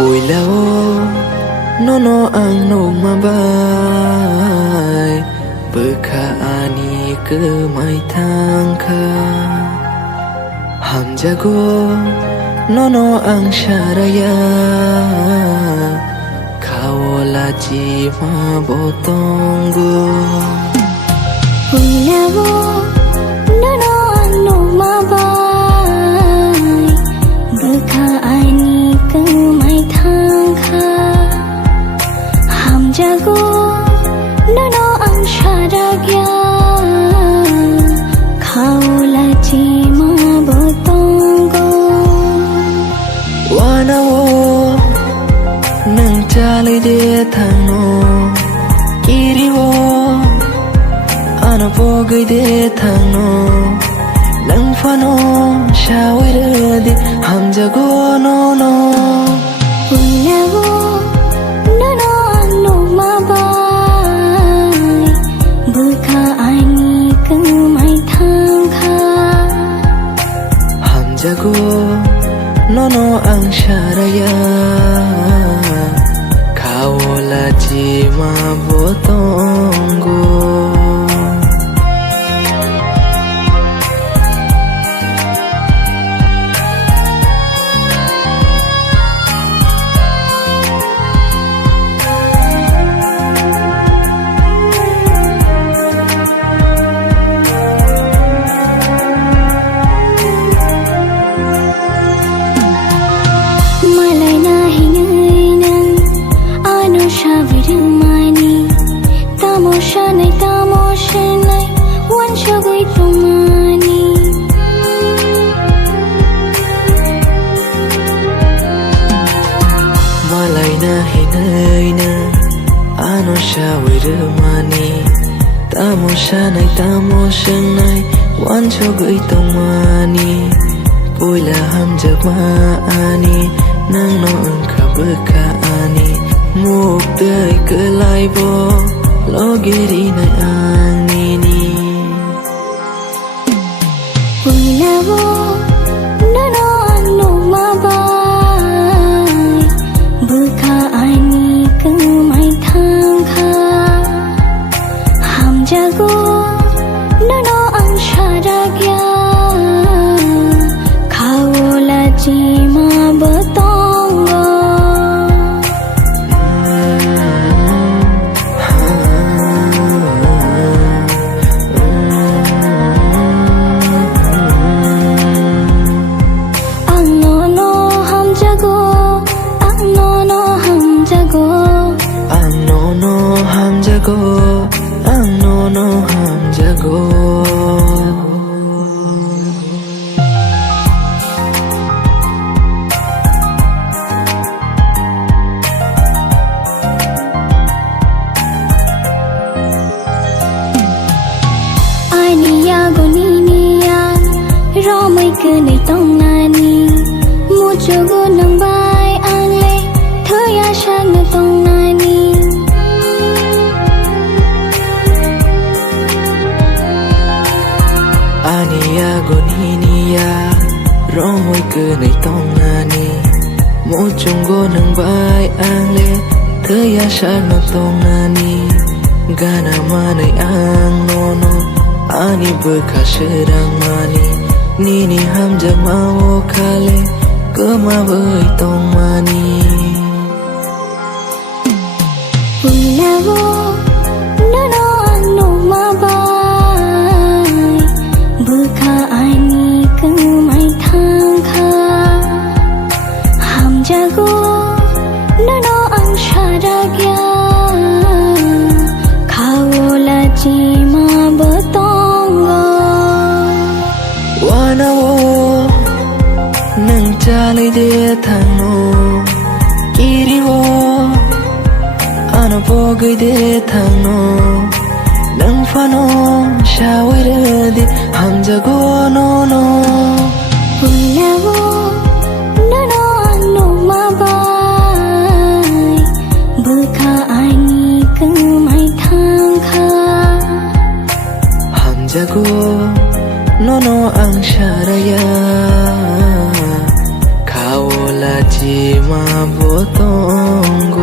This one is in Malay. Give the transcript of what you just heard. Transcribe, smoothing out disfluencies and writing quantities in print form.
Puilao nono ang numabay Berkaani ke mai tangka Ham jago nono ang syaraya Kawola jima botonggo Puilao nono ang numabay Berkaani ke mai tangka Ham jago nono ang syaraya Kawola jima botonggo Wanawo nang jali de thangno Kiriwo ana pogay de thangno Nang fano shawira de hamjago no no Puilao nono ang numabay Berkaani ke mai tangka Hamjago nono ang syaraya Kawola jima botonggo Malay na hingay ng ano siya virumani Tamo siya nay wan siya ko'y tumani Malay na hinay na ano siya wirumani Tamo siya nay wan siya ko'y tumani Puila hamjag maani nang noong kabekaani Mukday kelay bo logiri na ang nini Puilao nono ang numabay Berkaani ke mai tangka Ham jago nono ang syaraya Kawola jima botonggo Ang nono ham jago Ang nono ham jago Ang nono hamjago Ang nono hamjago Aniya goniniya Ramay ke nay tong nani Mujogo nang bay ang le Thaya siya na tong nani Aniya goniniya Romoy kenay tongani Muchunggo nang bay ang le Thaya siya na tongani Gana manay ang nono Ani berkaserang mani Nini hamjag mawo kale Kemabay tong mani Puilao nono ang numabay Berkaani ke mai tangka Ham jago nono ang syaraya Kawola jima botonggo Wanawo nang jali de thangno Kiriwo ana pogay de thangno Nang fano shawira de hamjago no no Puilao nono ang numabay Berkaani ke mai tangka Hamjago nono ang syaraya Kawola ma bo tong